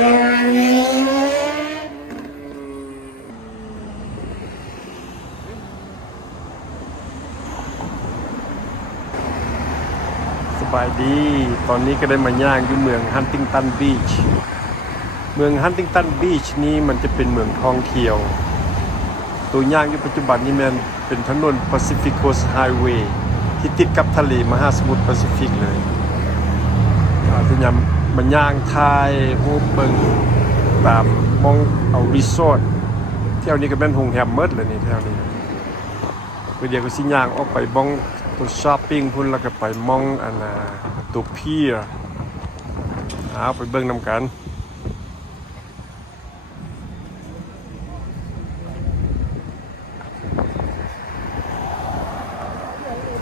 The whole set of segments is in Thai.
สบายดีตอนนี้ก็ได้มาย่างอยู่เมืองฮันติงตันบีชเมืองฮันติงตันบีชนี้มันจะเป็นเมืองท่องเที่ยวตัวย่างอยู่ปัจจุบันนี้มันเป็นถนน Pacific Coast Highway ที่ติดกับทะเลมหาสมุทรแปซิฟิกเลยจะยำมันย่างทายรูปเบิงตามมองเอารีสอร์ทเที่ยวนี้ก็เป็นโรงแรมเมิดเลยนี่เที่ยวนี้เดี๋ยวก็สิย่างออกไปบ้องตัวช้อปปิ้งพุ่นแล้วก็ไปมองอันตัวเพียไปเบิ่งนำกัน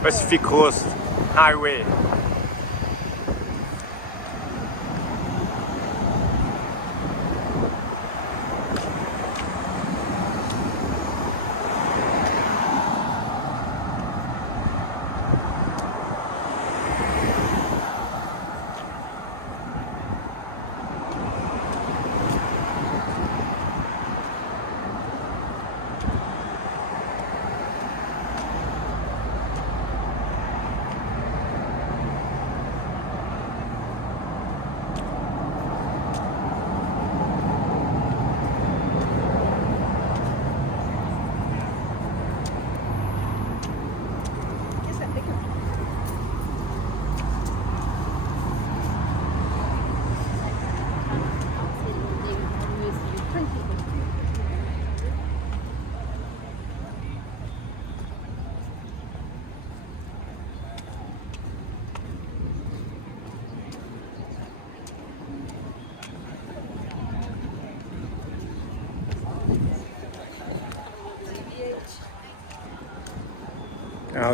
Pacific Coast Highway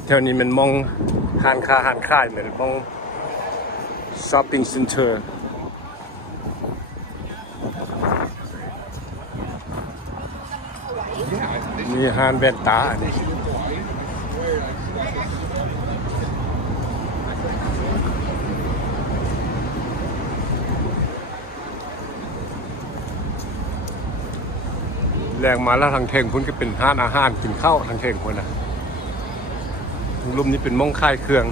แถวนี้มันมองห้างค้าห้างค่ายเหมือนมองช้อปปิ้งเซ็นเตอร์มีห้างแว่นตาอันนี้แรงมาแล้วทางเทงพุ่นก็เป็นห้างอาหารกินข้าวทางเทงพุ่นนะลุมนี้เป็นม่องค่ายเครื่อง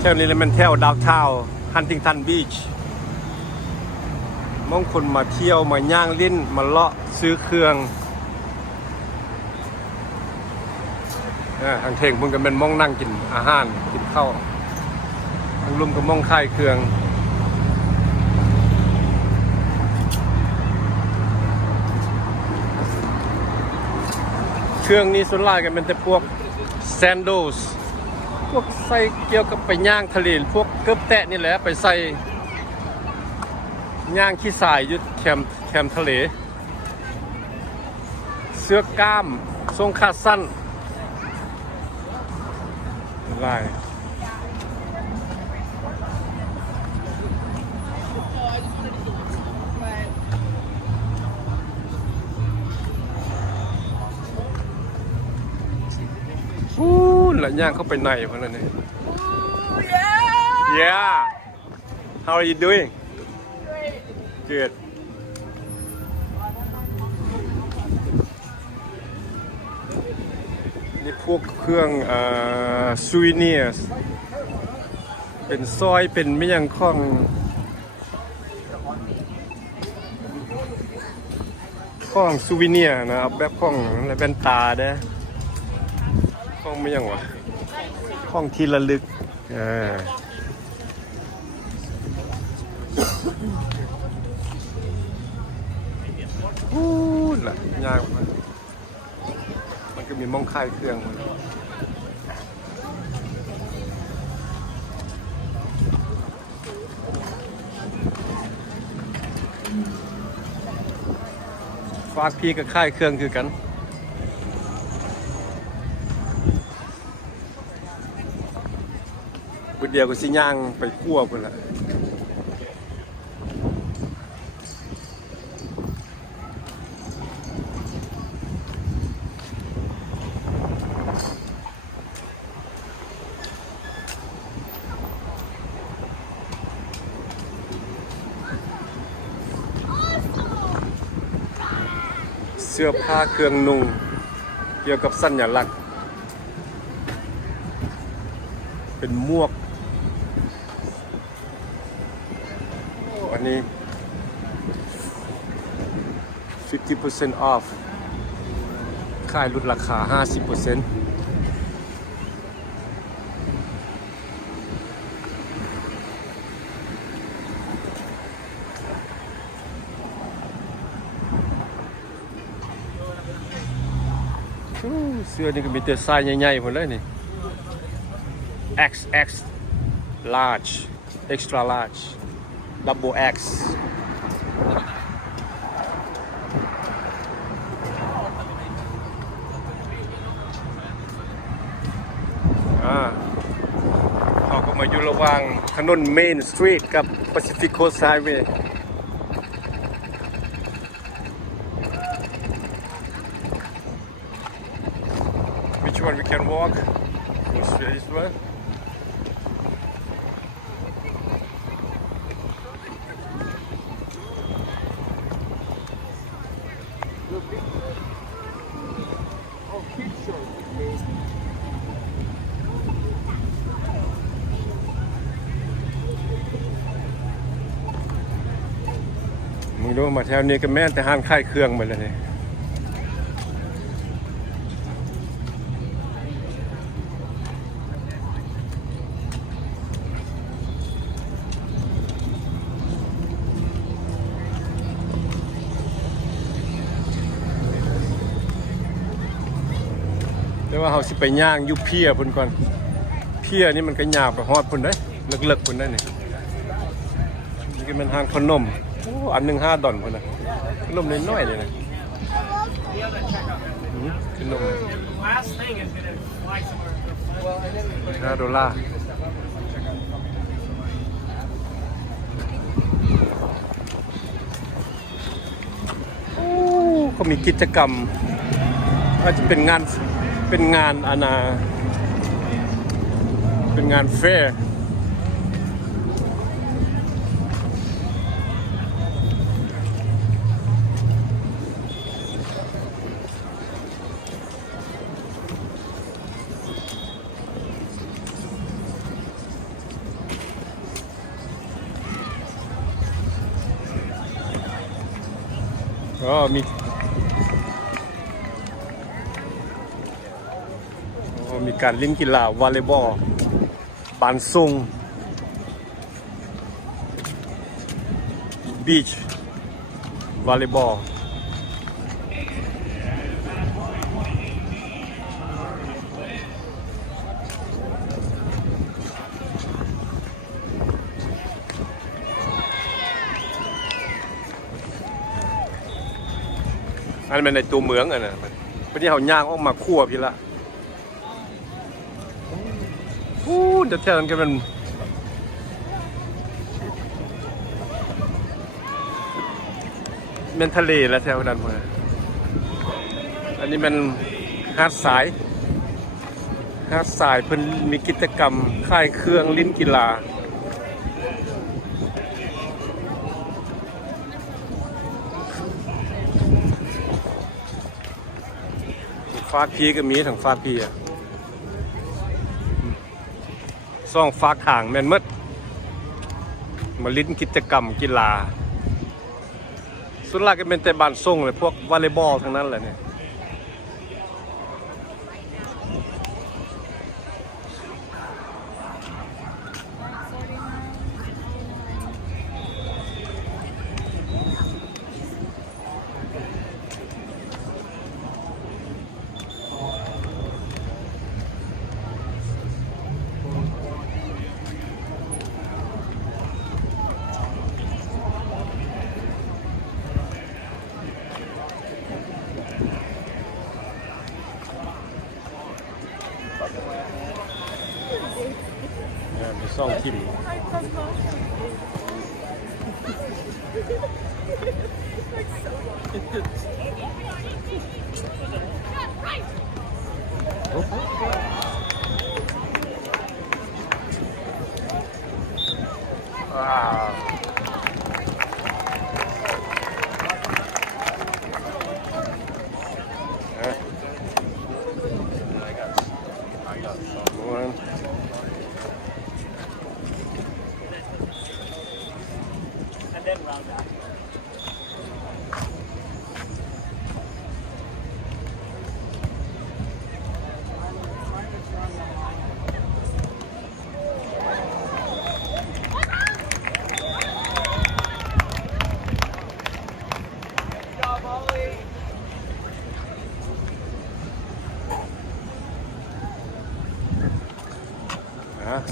แถวนี้เลยมันแถวดาวทาวน์ฮันติงตันบีชมองคนมาเที่ยวมาย่างลิ้นมาเลาะซื้อเครื่องทางเทงพุ่นก็เป็นมองนั่งกินอาหารกินข้าวทางลุ่มก็มองค่ายเครื่องนี้ส่วนหลายกันเป็นแต่พวกแซนโดสพวกใส่เกี่ยวกับไปย่างทะเลพวกเกือบแตะนี่แหละไปใส่ย่างขี้สายยุดแคมทะเลเสื้อกล้ามทรงขาสั้นลายละย่างเข้าไปในเพราะนั่นเอง Yeah How are you doing Good นี่พวกเครื่องซูวิเนียร์เป็นซอยเป็นไม่ยังของซูวิเนียร์นะครับแบบของอะไรแว่นตาเด้ของไม่ยังวะของที่ระลึกละยากมันก็มีมองค่ายเครื่องมันฝากพี่กับค่ายเครื่องคือกัน บุดเดียวก็สิย่างไปคั่วพุ่นละเสื้อผ้าเครื่องนุ่งเกี่ยวกับสัญลักษณ์เป็นหมวกอันนี้ 50% off ค่ายลดราคา 50% เสื้อนี่ก็มีแต่ไซส์ใหญ่ๆหมดเลยนี่ XX large extra large double X เขาก็มาอยู่ระหว่างถนน Main Street กับ Pacific Coast Highway Which one we can walk? Go straight this way.มึงดูมาแถวนี้ก็แม่นแต่ห้างค่ายเครื่องหมดเลยเนี่ยแต่ว่าเขาสิไปย่างยุบเพียพุ่นก่อนเพียนี่มันก็ยาวไปฮอดพุ่นได้เลิกๆพุ่นได้นี่นี่มันห้างขนมโอ้อันหนึ่ง$5พุ่นนะขนมน้อยๆเลยนะขนม$5โอ้เขามีกิจกรรมว่าจะเป็นงานเป็นงานแฟร์มีการเล่นกีฬาวอลเลย์บอลบานซุงบีชวอลเลย์บอลอันนี้ในตัวเมืองอ่ะนะวันนี้เขาย่างออกมาคั่วพี่ละเดี๋ยวแถวนั้นก็เป็นทะเลแล้วแถวนั้นมาอันนี้มันหาดทรายเพิ่นมีกิจกรรมค่ายเครื่องลิ้นกีฬาฟ้าพีก็มีทั้งฟ้าพีอ่ะซ่องฟ้าข่างแม่นมดมาลิ้นกิจกรรมกีฬาส่วนหลักก็เป็นแต่บ้านส่งเลยพวกวอลเลย์บอลทั้งนั้นแหละเนี่ย มีซ่องทิมว้าว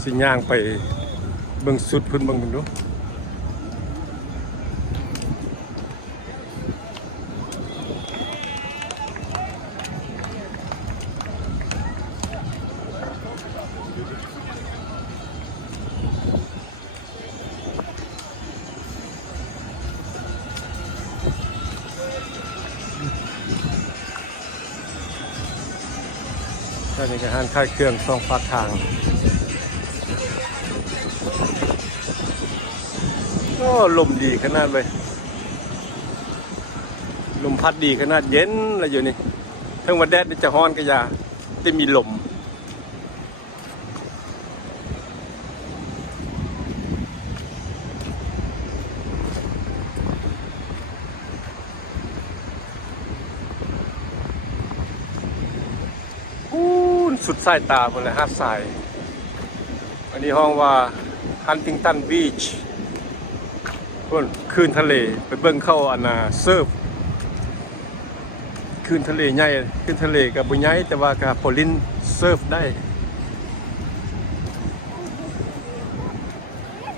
สิย่างไปเบิ่งสุดพื้นเบิ่งดูตอนนี้ก็ห้านค่ายเครื่องสองฝากทางโอ้ลมดีขนาดเลยลมพัดดีขนาดเย็นอะไรอยู่นี่ทั้งวันแดดจะฮ้อนก็อย่าแต่มีลมสุดสายตาหมดเลยหาดทรายอันนี้ห้องว่า Huntington Beach คืนทะเลไปเบิ่งเข้าอันน่ะเซิร์ฟคืนทะเลใหญ่คืนทะเลกับบุญใหญ่แต่ว่ากับพอลินเซิร์ฟได้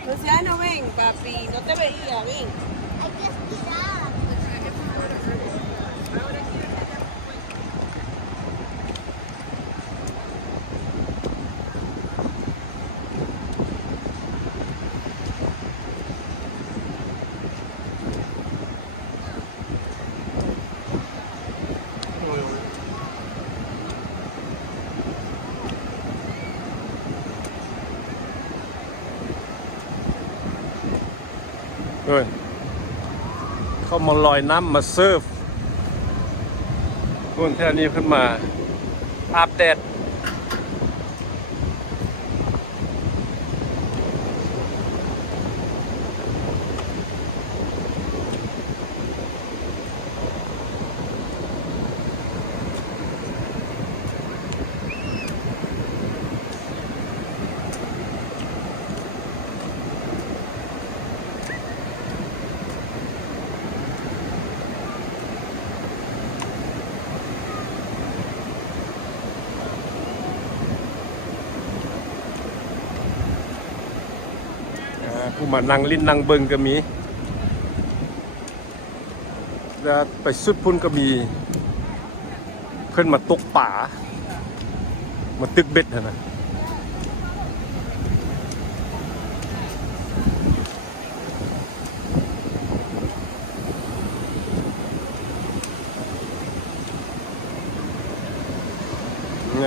Luciano, ven, papi, no te veía, ven. เขามาลอยน้ำมาเซิร์ฟคนแถวนี้ขึ้นมาอาบแดดผู้มานั่งลิ้นนั่งเบิงก็มีแล้วไปสุดพุ่นก็มีเพิ่นมาตกป่ามาตึกเบ็ดนะเนี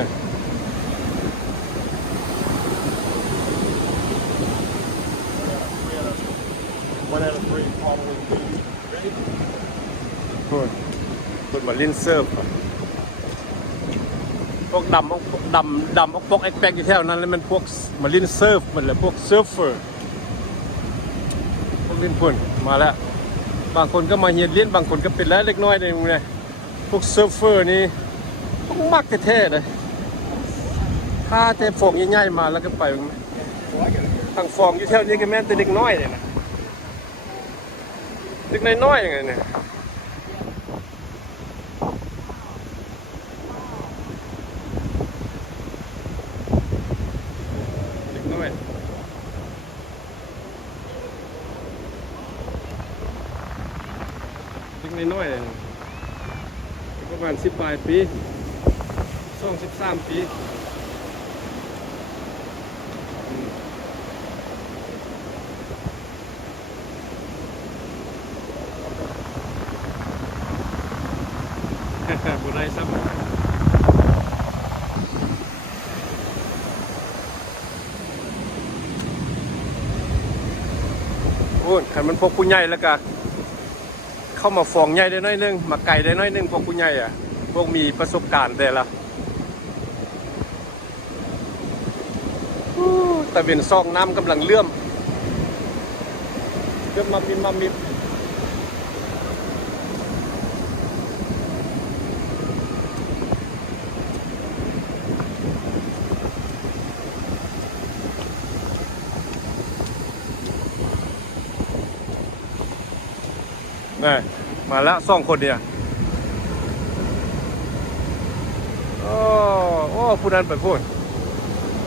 ่ยคนมาเล่นเซิร์ฟพวกดำพวกไอ้แป๊กอยู่แถวนั้นแล้วมันพวกมาเล่นเซิร์ฟมันแหละพวกเซิร์ฟเฟอร์พวกเล่นพุ่นมาแล้วบางคนก็มาเฮียนเลี้ยนบางคนก็เป็นแล้วเล็กน้อยในมึงเนี่ยพวกเซิร์ฟเฟอร์นี่พวกมักแท้ๆเลยถ้าแต่ฟองใหญ่ๆมาแล้วก็ไปทางฟองอยู่แถวนี้ก็แม่นแต่เด็กน้อยเลยนะเด็กน้อยๆอย่างไงเนี่ยเด็กน้อยเลยประมาณ10 ปลายปี13 ปี ซ้ำโอ้ยขันมันพวกผู้ใหญ่แล้วก็เข้ามาฟองใหญ่ได้น้อยนึงมาไก่ได้น้อยนึงพวกผู้ใหญ่อะพวกมีประสบการณ์แต่ละแต่เป็นซองน้ำกำลังเลื่อมมามิมนี่มาแล้ว2 คนเนี่ยโอ้ผู้นั้นไปพูด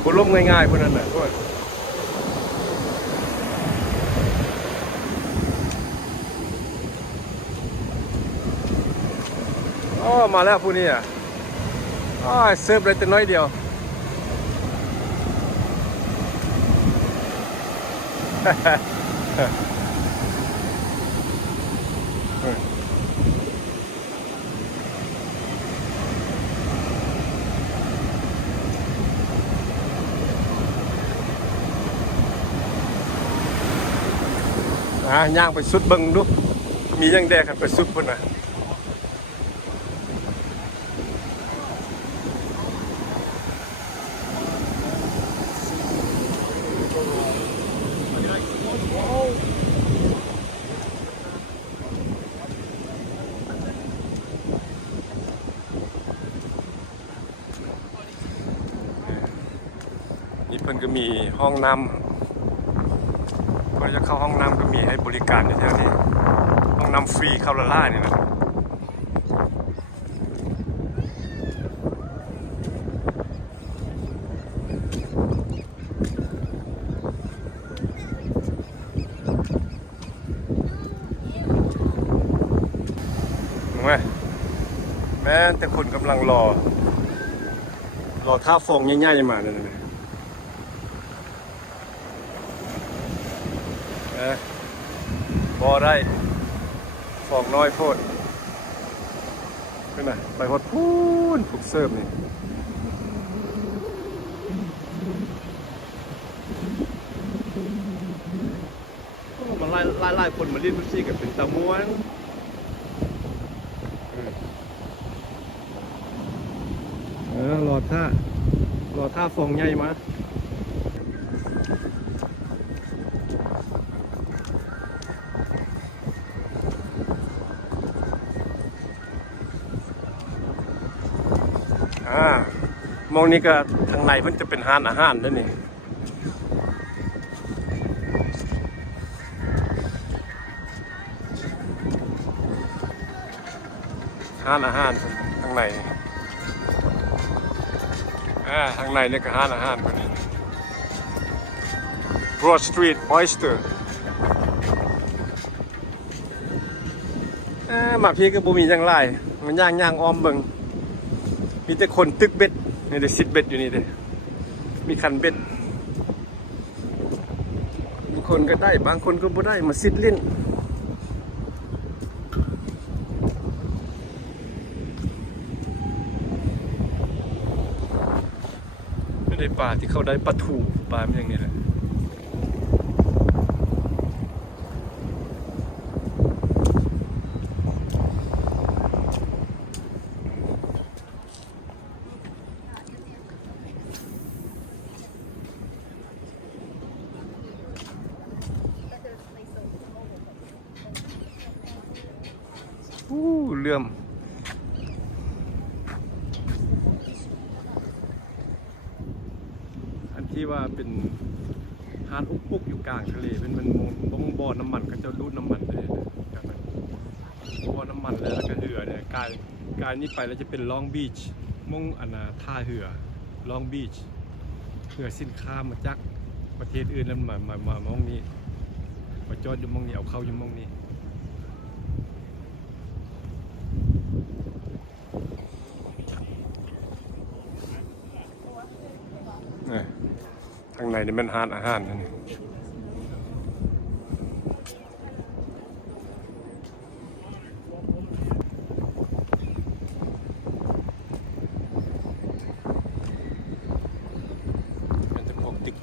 ผู้ล้มง่ายๆผู้นั้นน่ะพูดมาแล้วผู้นี้อ่ะเสิร์ฟเลยแต่น้อยเดียวย่างไปสุดเบิ่งดูมียังแดกกันไปสุดพุ่นน่ะนี่เพิ่นก็มีห้องน้ำเพื่อจะเข้าห้องน้ำก็มีให้บริการในแถวนี้ห้องน้ำฟรีเข้าละล่าเนี่ยนะแม่แต่คนกำลังรอท่าฟองง่ายๆมาเนี่ยพอได้ฟองน้อยโพดขึ้นมาไปฮอดพูนผูกเสิร์ฟนี่มันไล่คนมาเล่นมุซี่กับเป็นตะม้วนรอท่าฟองใหญ่มามองนี้ก็ทางในเพิ่นจะเป็นร้านอาหารด้วยนี่ร้านอาหารทางในทางในนี่ก็ร้านอาหารเพิ่นนี่ Broad Street Oyster มาพี่ก็บ่มีจังไรมันย่างอ้อมเบิ่งมีแต่คนตึกเบ็ดนี่เด้ซิดเบ็ดอยู่นี่เด้มีคันเบ็ดบางคนก็ได้บางคนก็บ่ได้มาซิดเล่นไม่ได้ปลาที่เขาได้ปลาถูปลาเป็นอย่างนี้แหละเลื่อมอันที่ว่าเป็นหาดอุกอยู่กลางทะเลเป็นมันบ่อน้ำมันก็จะรูดน้ำมันเลยบ่อน้ำมันแล้วก็เหือเนี่ยกายนี้ไปแล้วจะเป็นลองบีชมุ่งอนาท่าเหือลองบีชเหือสินค้ามาจากประเทศอื่นแล้วมามองนี้มาจอดอยู่มองนี้เอาเข้าอยู่มองนี้ทางในนี่เป็นร้านอาหารนั่นนี่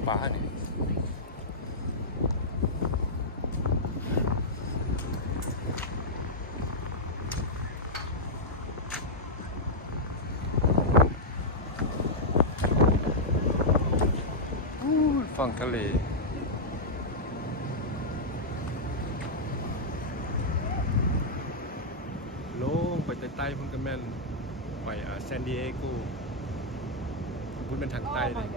ปลาเนี่ยฝั่งทะเลลงไปใต้ๆพุ่นกันแม่นไปซานดิเอโกพุ่นเป็นทางใต้เลย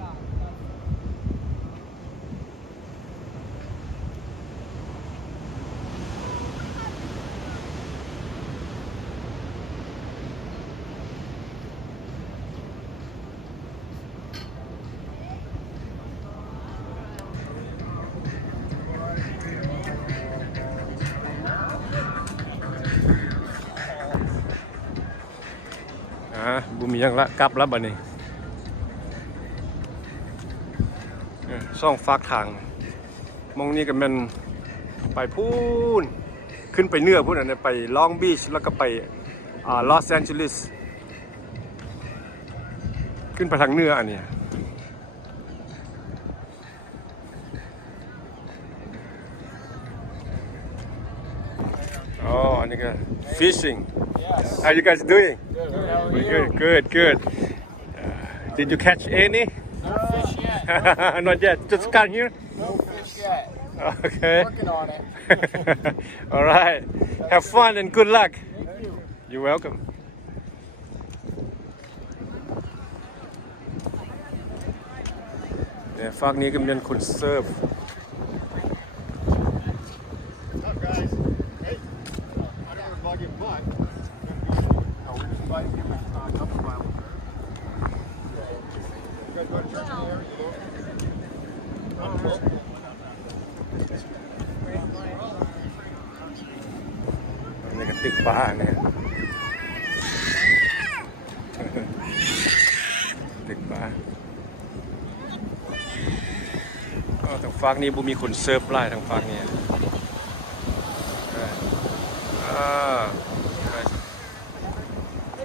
บุมียังละกลับแล้วบัดนี้ช่องฟากทางมองนี้ก็มันไปพูนขึ้นไปเหนือพูนอันนี้ไปลองบีชแล้วก็ไปลอสแอนเจลิสขึ้นไปทางเหนืออันนี้อ๋ออันนี้ก็ fishing how you guys doing good good did you catch any No fish yet. not yet just got here No fish yet. okay Working on it. all right have fun and good luck Thank you. you're welcome เนี่ยฝั่งนี้ก็เป็นคนเซิร์ฟ What's up, guys? Hey, I don't want to bug your butt. No, we just invited you with a couple of Bible serve. You guys go to church in the area? You go? อันนี้ก็ตึกบ้านเนี่ยตึกบ้านทางฝั่งนี้บุมีคนเซิร์ฟไล่ทางฝั่งนี้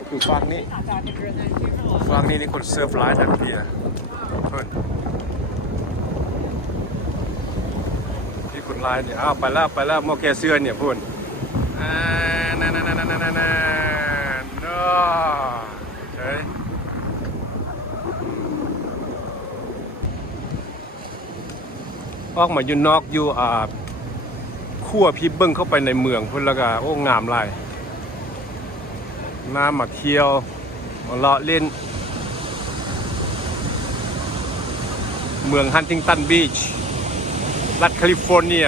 คือฝั่งนี้นี่คนเซิร์ฟไล่ทางเดียที่คนไล่เนี่ยไปแล้วมอแกเสื้อเนี่ยพูดนั่นเฮ้ยออกมาอยู่นอกอยู่ขั้วพี่เบิ้งเข้าไปในเมืองพุ่นแล้วก็โอ้งามหลายน้ำมาเที่ยวมาเลาะเล่นเมืองฮันติงตันบีชรัฐแคลิฟอร์เนีย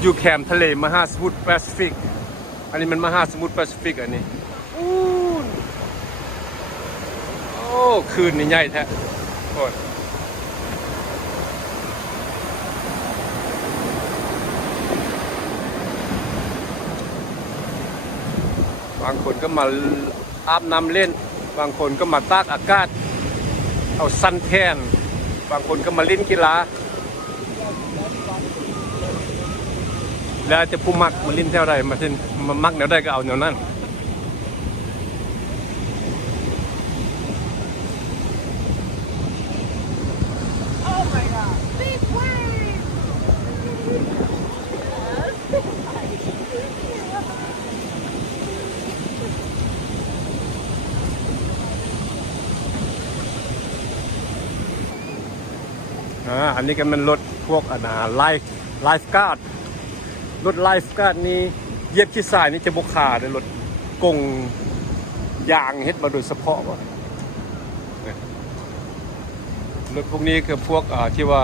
อยู่แคมป์ทะเลมหาสมุทรแปซิฟิกอันนี้มันมหาสมุทรแปซิฟิกอันนี้โอ้คืนนี่ใหญ่แท้โอ้บางคนก็มาอาบน้ำเล่นบางคนก็มาตากอากาศเอาซันแทนบางคนก็มาเล่นกีฬาแล้วจะผู้มักมาเล่นเท่าไรมาเล่นมามักแนวใดก็เอาแนวนั้นอันนี้ก็มันรถพวกไลฟ์การ์ดรถไลฟ์การ์ดนี้เย็บขี้สายนี่จะบกขาดเลยรถกงยางเฮ็ดมาโดยเฉพาะว่ะรถพวกนี้คือพวกที่ว่า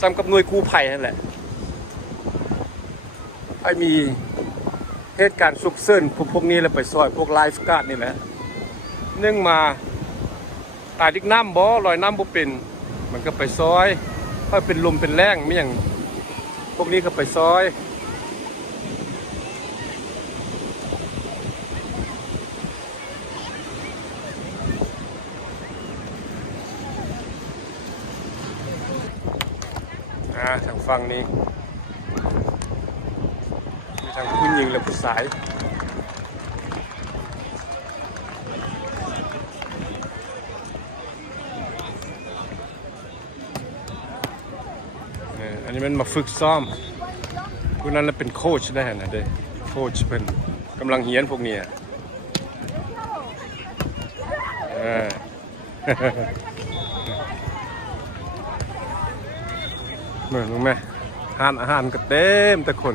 ซ้ำกับหน่วยกู้ภัยนั่นแหละไอ้มีเหตุการณ์ซุกเซินพวกนี้แล้วไปซอยพวกไลฟ์การ์ดนี่แหละเนื่องมาตายดิกน้ำบ่ลอยน้ำบ่เป็นมันก็ไปซอยถ้าเป็นลมเป็นแรงไม่อย่างพวกนี้ก็ไปซอยทางฝั่งนี้มีทางผู้หญิงและผู้ชาย อันนี้มันมาฝึกซ้อมพวกนั้นเป็นโค้ชได้นะเด้โค้ชเป็นกำลังเฮียนพวกนี้เหมือนไหมหานอาหารก็เต็มแต่คน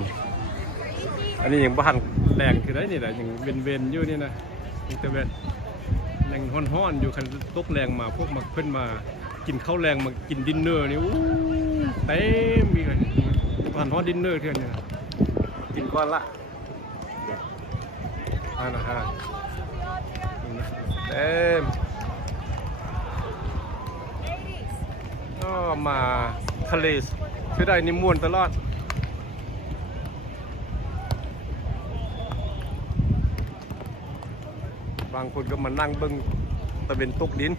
อันนี้ยังบ้านแรงคือได้นี่แหละยังเวนๆอยู่นี่นะยังแต่เวนยังฮ้อนๆอยู่คันตกแรงมาพวกมาเพิ่นมากินข้าวแรงมากินดินเนอร์นี่อู้เต็มมีกันบ้านฮ้อนดินเนอร์เท่านี้กินก้อนละอาหารเต็มก็มาทะเลคือได้นิมวนตลอดบางคนก็มานั่งเบิ่งตะเวนตกดิน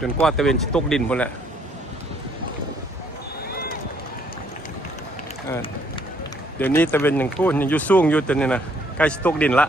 จนกว่าตะเวนจะตกดินหมดแหละเดี๋ยวนี้ตะเวนยังพูดยังอยู่สูงอยู่แต่นี่นะใกล้จะตกดินละ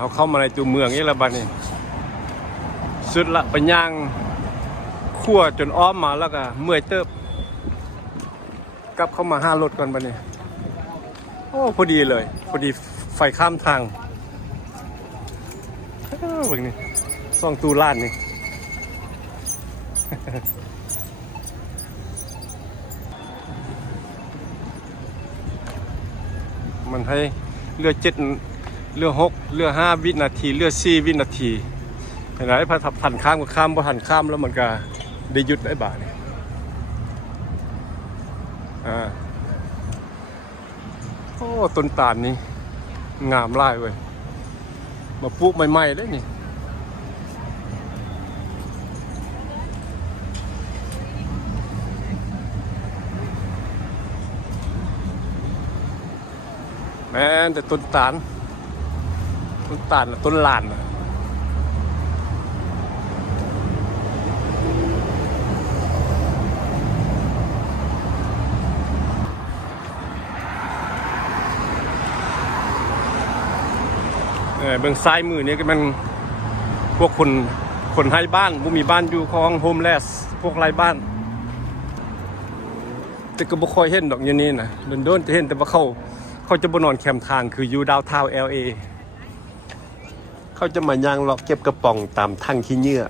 เขาเข้ามาในตัวเมืองนี่ละบ้านนี่สุดละไปย่างขั้วจนอ้อมมาแล้วก็เมื่อยเติบกลับเข้ามา5 รถก่อนบ้านนี่โอ้พอดีเลยพอดีไฟข้ามทางเบิ่งนี่ซ่องตู้ล้านนี่ มันให้เรือ7เรือ 6เรือ 5 วินาทีเรือ 4 วินาทีเห็นไหมพอผ่านข้ามก็ข้ามพอผ่านข้ามแล้วมันก็ได้หยุดได้บ่านี่โอ้ต้นตาลนี่งามไล่เว้ยมาปลูกใหม่ๆเลยนี่แม้แต่ต้นตาลต้นลานเบื้องซ้ายมือนี่ก็มันพวกคนให้บ้านผู้มีบ้านอยู่ของโฮมเลสพวกไร้บ้านแต่ก็บ่ค่อยเห็นดอกอย่างนี้นะโดนๆจะเห็นแต่ว่าเขาจะบนนอนแคมป์ทางคืออยู่ดาวน์ทาวน์ LA เขาจะมาย่างเลาะเก็บกระป๋องตามทางขี้เหยื่อ